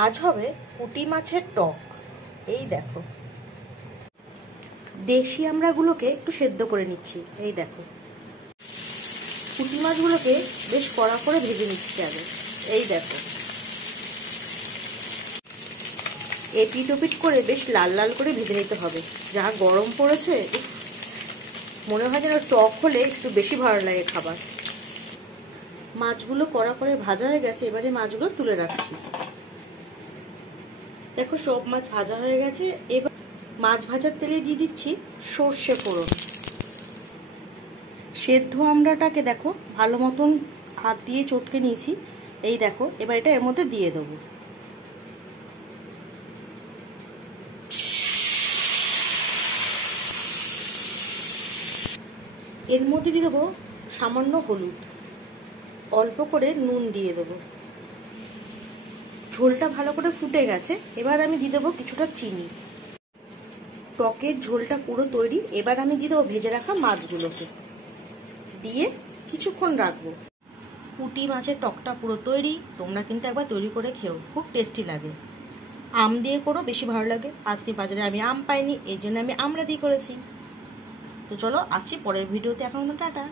আজ হবে পুঁটি মাছের টক। এই দেখো, দেশি আমড়াগুলোকে একটু সেদ্ধ করে নিচ্ছি। এই দেখো, পুঁটি মাছগুলোকে বেশ কড়া করে ভেজে নিচ্ছি আগে। এই দেখো, এপিট ওপিট করে বেশ লাল লাল করে ভেজে নিতে হবে। যা গরম পড়েছে, মনে হয় যেন টক হলে একটু বেশি ভালো লাগে খাবার। মাছগুলো কড়া করে ভাজা হয়ে গেছে, এবারে মাছগুলো তুলে রাখছি। দেখো, সব মাছ ভাজা হয়ে গেছে। এবার মাছ ভাজার তেলে দিয়ে দিচ্ছি সর্ষে ফোড়ন। সেদ্ধ আমড়াটাকে দেখো ভালো মতন হাত দিয়ে চটকে নিয়েছি। এই দেখো, এবার এটা এর মধ্যে দিয়ে দেবো। এর মধ্যে দিয়ে দেবো সামান্য হলুদ, অল্প করে নুন দিয়ে দেবো। ঝোলটা ভালো করে ফুটে গেছে, এবার আমি দিয়ে দেবো কিছুটা চিনি। টকের ঝোলটা পুরো তৈরি। এবার আমি দিয়ে দেবো ভেজে রাখা মাছগুলোকে, দিয়ে কিছুক্ষণ রাখবো। পুঁটি মাছের টকটা পুরো তৈরি। তোমরা কিন্তু একবার তৈরি করে খেও, খুব টেস্টি লাগে। আম দিয়ে করো, বেশি ভালো লাগে। আজকে বাজারে আমি আম পাইনি, এই জন্য আমি আমড়া দিয়ে করেছি। তো চলো, আসছি পরের ভিডিওতে। এখন টাটা।